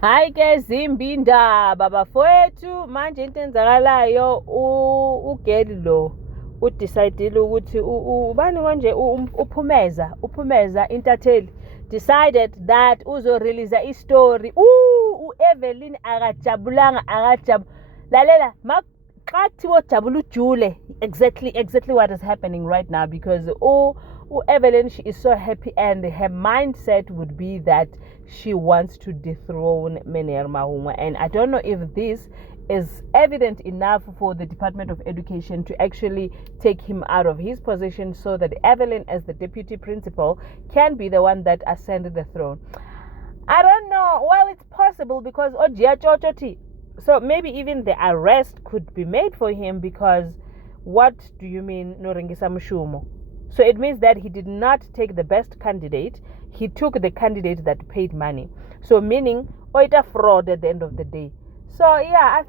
Hayi ke zimbi indaba bafowethu manje into enzakalayo uGeli lo udecide ukuthi ubani konje uphumeza intatheli decided that uzorelease istory uEvelyn akajabulanga lalela xa kuthiwa jabula ujule exactly what is happening right now because Evelyn, she is so happy and her mindset would be that she wants to dethrone Mener Mahunga. And I don't know if this is evident enough for the Department of Education to actually take him out of his position so that Evelyn, as the deputy principal, can be the one that ascended the throne. I don't know. Well, it's possible because so maybe even the arrest could be made for him because what do you mean Norengisa Mushumo? So it means that he did not take the best candidate. He took the candidate that paid money. So meaning oita fraud at the end of the day. So yeah,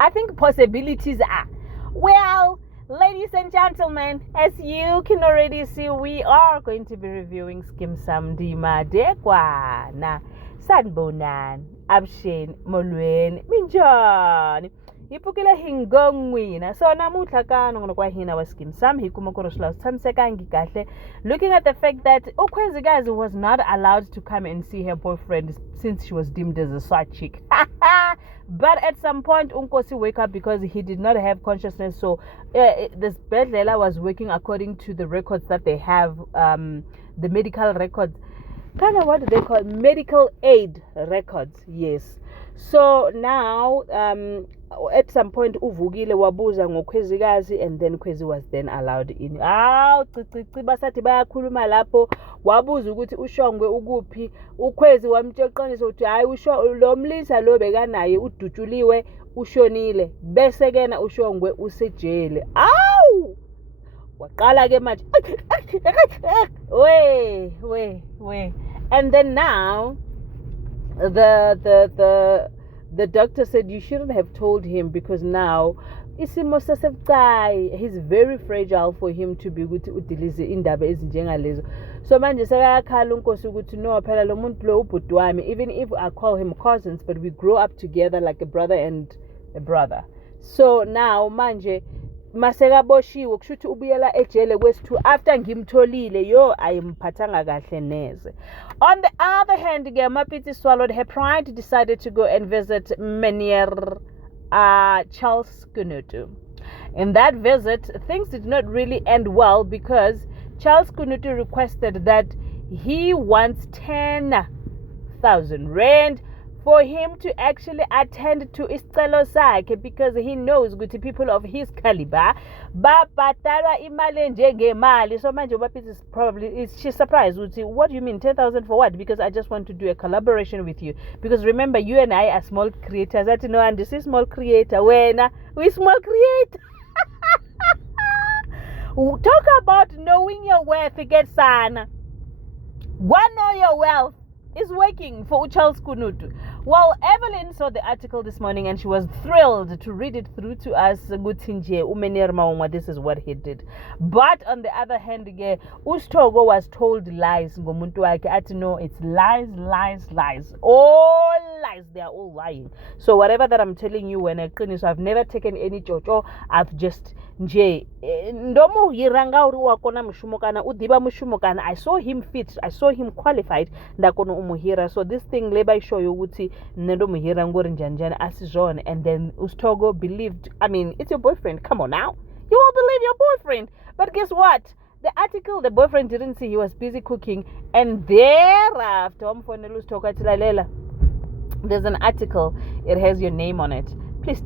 I think possibilities are well. Ladies and gentlemen, as you can already see, we are going to be reviewing Skeem Saam Madekwana. Sanbonan, Abshin, Molweni, Minjani. Ipukile hingongwina so namuhla ka nokwa hina wa Skeem Saam hikumakoroshla tsamsekangi kahle looking at the fact that uKhwezikazi was not allowed to come and see her boyfriend since she was deemed as a swat chick. But at some point Unkosi wake up because he did not have consciousness, so this Bedlela was working according to the records that they have, the medical records, kind of what do they call medical aid records, yes. So now at some point uvukile wabuza ngoKhwezikazi and then Khwezi was then allowed in. Cici basathi bayakhuluma lapho wabuza ukuthi uShongwe ukuphi, uKhwezi wamtshaqanisa ukuthi hayi lo mlisa lo bekanaye udutshuliwe ushonile bese kena uShongwe usejele. Waqala ke manje we and then now the doctor said you shouldn't have told him because now he's very fragile for him to be ukuthi udilize indaba ezinjengalezo. So manje sekayakhala uNkosi ukuthi no phela lo muntu lo ubhuti wami, even if I call him cousins but we grow up together like a brother and a brother. So now manje masekaboshiwe kushuthi ubuyela ejele kwesithu after ngimtholile ayimphathanga kahle neze. On the other hand, Mapiti swallowed her pride, decided to go and visit Meneer Charles Kunutu. In that visit, things did not really end well because Charles Kunutu requested that he wants 10,000 rand for him to actually attend to isicelo sakhe because he knows ukuthi people of his caliber babhadalwa imali njengemali. So manje ubaphithi she's surprised ukuthi what do you mean 10,000 for what? Because I just want to do a collaboration with you because remember you and I are small creators. Athi no and this is small creator wena we small creator. Talk about knowing your worth, get sana. One know your wealth is working for Charles Kunutu. Well, Evelyn saw the article this morning and she was thrilled to read it through to us. This is what he did. But on the other hand, Ustogo was told lies. No, it's lies. All lies. They are all lying. So whatever that I'm telling you when I finish, I've never taken any jojo. I've just ndomu hiranga uri wakona mushumokana udiba mushumokana. I saw him fit. I saw him qualified. Ndakono umuhira. So this thing leba show you wuti nendo muhira ngori njanjana asizone. And then Ustogo believed. I mean, it's your boyfriend. Come on now. You won't believe your boyfriend. But guess what? The article, the boyfriend didn't see. He was busy cooking. And thereafter, there's an article. It has your name on it. Please.